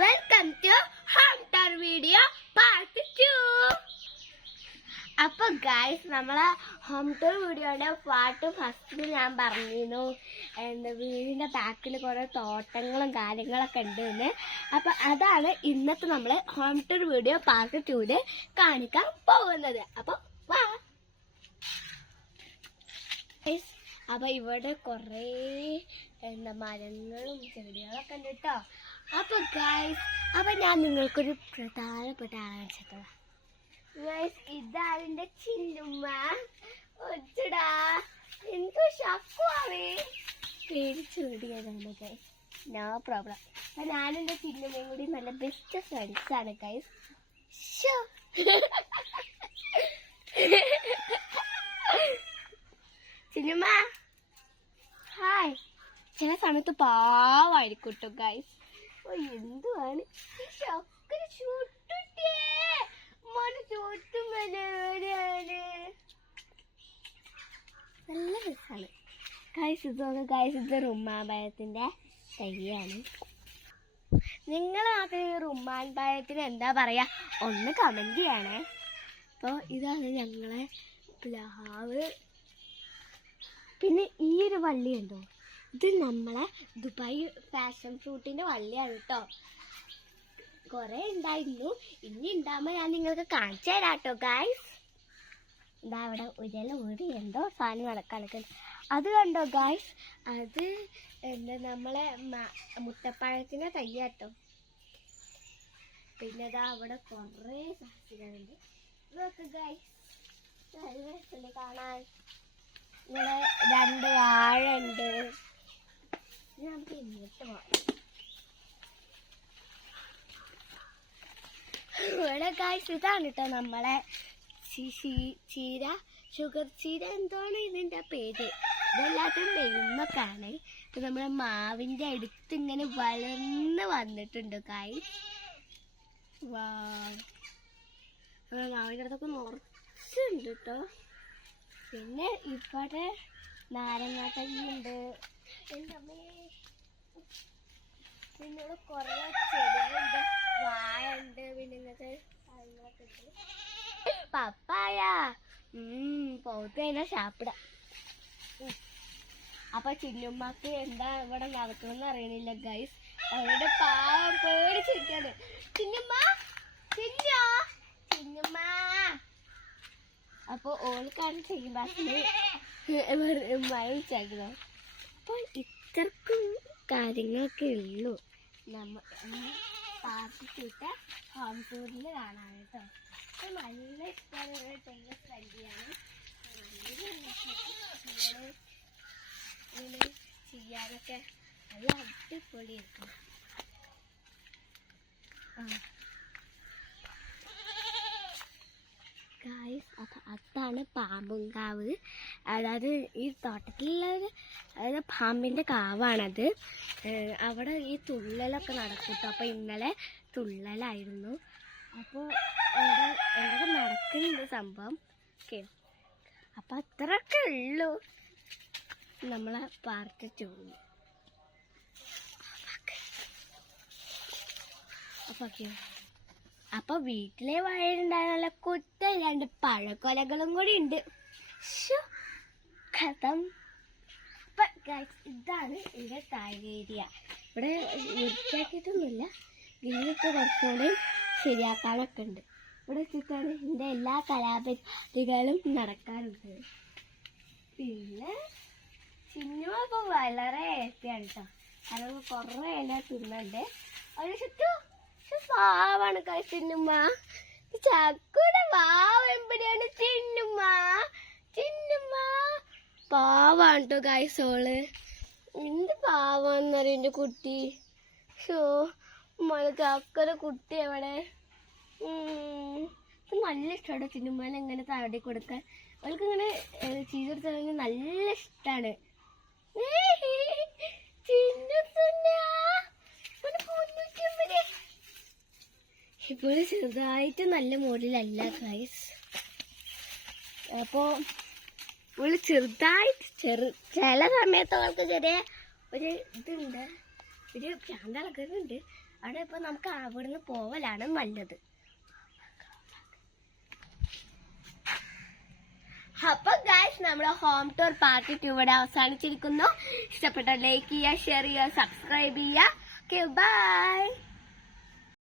Welcome to home tour video part 2. അപ്പോൾ guys, നമ്മളെ home tour വീഡിയോയുടെ പാർട്ട് ഫസ്റ്റിൽ ഞാൻ പറഞ്ഞിരുന്നു വീടിൻ്റെ ബാക്കിൽ കുറേ തോട്ടങ്ങളും കാര്യങ്ങളൊക്കെ ഉണ്ട് എന്ന്. അപ്പോൾ അതാണ് ഇന്നത്തെ നമ്മൾ ഹോം ടൂർ വീഡിയോ പാർട്ട് 2 കാണിക്കാൻ പോകുന്നത്. അപ്പോൾ വാ. അപ്പോൾ ഇവിടെ കുറേ മരങ്ങളും ചെടികളൊക്കെ ഉണ്ട് കേട്ടോ. അപ്പോൾ ഗൈസ്, അപ്പോൾ ഞാൻ നിങ്ങൾക്കൊരു പ്രധാനപ്പെട്ട ആലോചിച്ചതാ ഗൈസ്. ഇതാതിൻ്റെ ചിന്നുമ്മ. ഒച്ചടാ, എന്ത് ഷക്കുവാണ്, പേടിച്ചു വിടുകയാണ് ഗൈസ്. No problem. അപ്പം ഞാനും എൻ്റെ ചിന്നുമ്മയും കൂടി നല്ല ബെസ്റ്റ് ഫ്രണ്ട്സാണ് ഗൈസ്. ചിന്നുമ്മ ഹായ്. ചില സമയത്ത് പാവായിരിക്കും കേട്ടോ ഗൈസ്. എന്തുവാണ് നല്ല രസമാണ് ഗൈസ്. ഇതൊക്കെ ഗൈസ്, ഇത് റുമ്മാൻ പഴത്തിൻ്റെ തൈയാണ്. നിങ്ങളെ നാട്ടിൽ റുമ്മാൻ പഴത്തിന് എന്താ പറയുക ഒന്ന് കമൻറ്റ് ചെയ്യണേ. അപ്പോൾ ഇതാണ് ഞങ്ങളെ പ്ലാവ്. പിന്നെ ഈ ഒരു വള്ളി ഉണ്ടോ, ഇത് നമ്മളെ ദുബായ് ഫാഷൻ ഫ്രൂട്ടിൻ്റെ വള്ളിയാണ് കേട്ടോ. കുറേ ഉണ്ടായിരുന്നു, ഇനി ഉണ്ടാകുമ്പോൾ ഞാൻ നിങ്ങൾക്ക് കാണിച്ചു തരാം കേട്ടോ ഗൈസ്. ഇതാ അവിടെ ഉരല ഊരി എന്തോ സാധനം കളിക്കുന്നത് അത് കണ്ടോ ഗൈസ്. അത് നമ്മളെ മുട്ടപ്പഴത്തിൻ്റെ തയ്യാട്ടോ. പിന്നെ ഇതാ അവിടെ കുറേ സസ്യങ്ങളുണ്ട്. ഇതൊക്കെ ഗൈസ് നല്ല രസമുണ്ട് കാണാൻ. ഇവിടെ 2 വാഴ ഉണ്ട്. നമുക്ക് ഇങ്ങോട്ട് പോകാം. ഇവിടെ ഗൈസ് ഇതാണ് കേട്ടോ നമ്മളെ ചീര, ഷുഗർ ചീര എന്താണ് ഇതിൻ്റെ പേര്. ഇതെല്ലാത്തിനും നെയ്മക്കാണ്. ഇത് നമ്മളെ മാവിൻ്റെ അടുത്ത് ഇങ്ങനെ വളർന്ന് വന്നിട്ടുണ്ട് ഗൈസ്. മാവിൻ്റെ അടുത്തൊക്കെ നിറച്ചുണ്ട് കേട്ടോ. പിന്നെ ഇവിടെ നാരങ്ങാത്തണ്ട്. പിന്നെ ഇവിടെ കുറേ ചെടികളുണ്ട്, വാഴ ഉണ്ട്, പിന്നെ ഇങ്ങനത്തെ കാര്യങ്ങളൊക്കെ ഉണ്ട്. പപ്പായ പോത്ത് കഴിഞ്ഞാൽ സാപ്പിട. അപ്പൊ ചിന്നുമ്മക്ക് എന്താ ഇവിടെ നടക്കണമെന്ന് അറിയണില്ല ഗൈസ്. അവരുടെ പാവം പേടിച്ചിരിക്കാണ്. ചിന്നുമ്മ ചിന്നുമ്മ. അപ്പോൾ ഓൾക്കാണ് ചെയ്യുമ്പോൾ വിളിച്ചേക്കുന്നത്. അപ്പോൾ ഇത്രക്കും കാര്യങ്ങളൊക്കെ ഉള്ളൂ നമ്മൾ പാർട്ടിക്കിട്ട ഹോം ടൂറിൽ കാണാൻ കേട്ടോ. അപ്പോൾ നല്ല ഇഷ്ടമുള്ള ടൈം ഫ്രണ്ട്ലിയാണ്. ഇങ്ങനെ ചെയ്യാനൊക്കെ നല്ല അടിപൊളിയായിരിക്കും. ഗൈസ്, അപ്പം അതാണ് പാമ്പുംകാവ്. അതായത് ഈ തോട്ടത്തിലുള്ളത്, അതായത് പാമ്പിൻ്റെ കാവാണത്. അവിടെ ഈ തുള്ളലൊക്കെ നടക്കും കേട്ടോ. അപ്പോൾ ഇന്നലെ തുള്ളലായിരുന്നു. അപ്പോൾ അവിടെ നടക്കുന്നുണ്ട് സംഭവം. ഓക്കെ, അപ്പം അത്രയൊക്കെ ഉള്ളൂ നമ്മളെ പാർട്ട് 2. അപ്പോൾ ഓക്കെ, അപ്പൊ വീട്ടിലെ വാഴയുണ്ടായ നല്ല കുത്ത 2 പഴക്കൊലകളും കൂടി ഉണ്ട്. കഥം. അപ്പൊ ഇതാണ് ഇവിടെ താഴേരിയ. ഇവിടെ വൃത്തിയാക്കിയിട്ടൊന്നുമില്ല, ഇതിനൊക്കെ കുറച്ചുകൂടി ശരിയാക്കാനൊക്കെ ഉണ്ട്. ഇവിടെ വെച്ചിട്ടാണ് എൻ്റെ എല്ലാ കലാപരിപാടികളും നടക്കാറുണ്ട്. പിന്നെ ചിന്നു ഇപ്പൊ വളരെ ഹാപ്പിയാണ് കേട്ടോ. കാരണം കുറേ എല്ലാം തിന്നുണ്ട്. ഒരു ചുറ്റും പാവാണ് ചിന്നുമ്മ. ചക്കൂടെ പാവെമ്പടിയാണ് ചിന്നുമ്മ. പാവാണ് കേട്ടോ ഗൈസോള്. എന്ത് പാവാന്നറിയ എൻ്റെ കുട്ടി. ചക്കര കുട്ടി എവിടെ. നല്ല ഇഷ്ടമാണ് ചിന്നുമ്മേനെ ഇങ്ങനെ താടി കൊടുക്കാൻ. അവൾക്ക് ഇങ്ങനെ ചെയ്തെടുത്താൽ നല്ല ഇഷ്ടമാണ്. ഇപ്പോൾ ചെറുതായിട്ട് നല്ല മോഡലല്ല ഗൈസ്. അപ്പോൾ ഇവള് ചെറുതായിട്ട് ചില സമയത്ത് അവൾക്ക് ചെറിയ ഒരു ഇതുണ്ട്, ഒരു ഭ്രാന്ത് ഇളകുന്നുണ്ട്. അവിടെ ഇപ്പൊ നമുക്ക് അവിടുന്ന് പോവലാണ് നല്ലത്. അപ്പൊ ഗൈസ് നമ്മുടെ ഹോം ടൂർ പാർട്ട് 2 ഇവിടെ അവസാനിച്ചിരിക്കുന്നു. ഇഷ്ടപ്പെട്ട ലൈക്ക് ചെയ്യുക, ഷെയർ ചെയ്യുക, സബ്സ്ക്രൈബ് ചെയ്യുക. Okay, by.